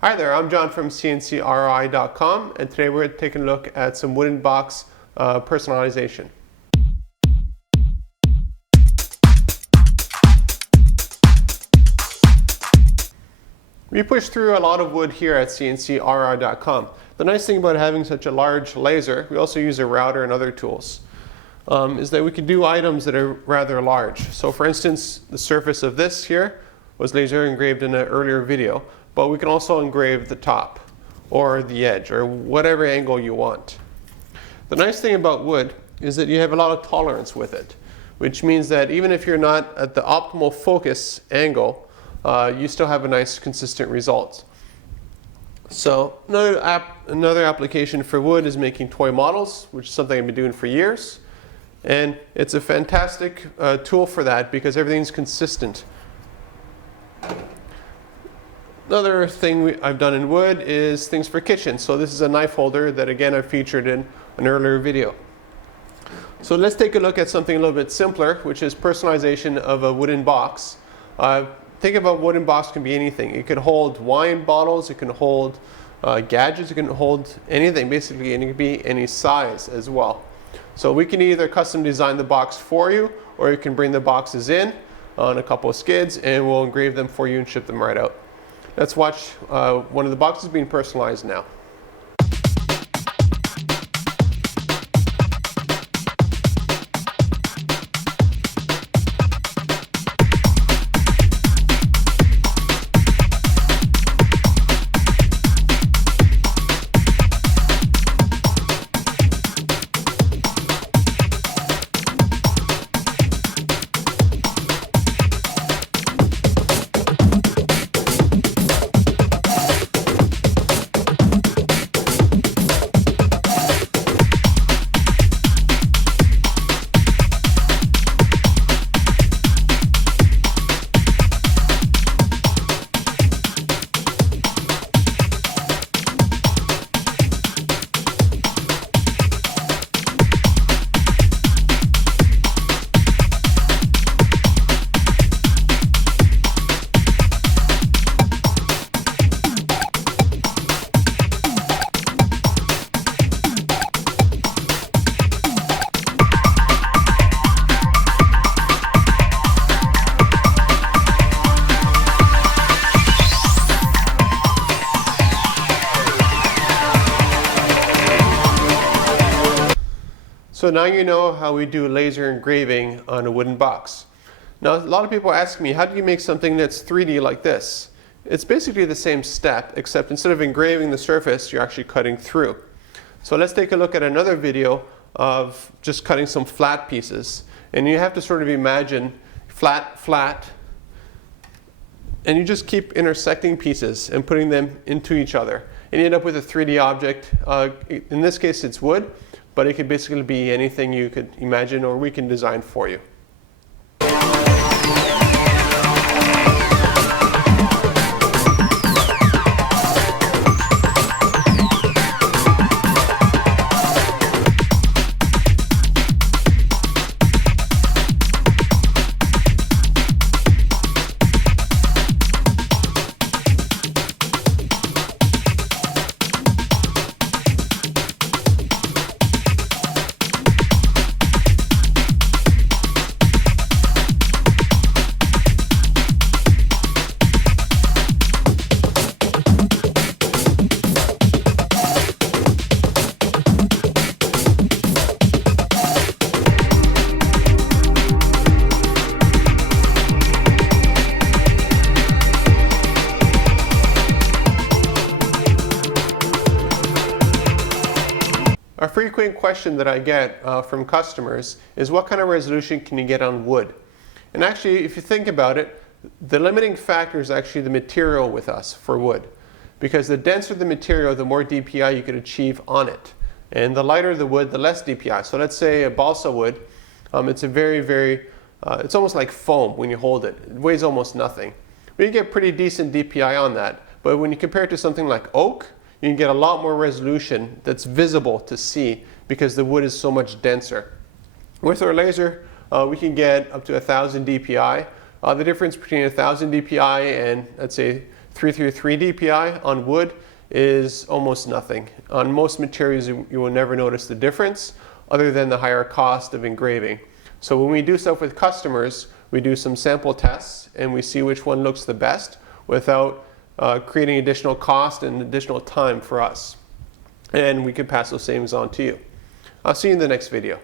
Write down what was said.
Hi there, I'm John from CNCKing.com, and today we're taking a look at some wooden box personalization. We push through a lot of wood here at CNCKing.com. The nice thing about having such a large laser, we also use a router and other tools, is that we can do items that are rather large. So for instance, the surface of this here was laser engraved in an earlier video, but we can also engrave the top or the edge or whatever angle you want. The nice thing about wood is that you have a lot of tolerance with it, which means that even if you're not at the optimal focus angle, you still have a nice consistent result. So another application for wood is making toy models, which is something I've been doing for years. And it's a fantastic tool for that because everything's consistent. Another thing I've done in wood is things for kitchen. So this is a knife holder that again I've featured in an earlier video. So let's take a look at something a little bit simpler, which is personalization of a wooden box. Think of a wooden box can be anything. It can hold wine bottles, it can hold gadgets, it can hold anything basically, and it can be any size as well. So we can either custom design the box for you, or you can bring the boxes in on a couple of skids and we'll engrave them for you and ship them right out. Let's watch one of the boxes being personalized now. So now you know how we do laser engraving on a wooden box. Now a lot of people ask me, how do you make something that's 3D like this? It's basically the same step, except instead of engraving the surface, you're actually cutting through. So let's take a look at another video of just cutting some flat pieces. And you have to sort of imagine flat, flat, and you just keep intersecting pieces and putting them into each other. And you end up with a 3D object. In this case it's wood, but it could basically be anything you could imagine or we can design for you. A frequent question that I get from customers is what kind of resolution can you get on wood? And actually, if you think about it, the limiting factor is actually the material with us for wood. Because the denser the material, the more DPI you could achieve on it. And the lighter the wood, the less DPI. So let's say a balsa wood, it's a it's almost like foam when you hold it. It weighs almost nothing. But you get pretty decent DPI on that. But when you compare it to something like oak, you can get a lot more resolution that's visible to see because the wood is so much denser. With our laser, we can get up to 1,000 DPI. The difference between 1,000 DPI and, let's say, 333 DPI on wood is almost nothing. On most materials, you will never notice the difference other than the higher cost of engraving. So when we do stuff with customers, we do some sample tests and we see which one looks the best without creating additional cost and additional time for us. And we can pass those savings on to you. I'll see you in the next video.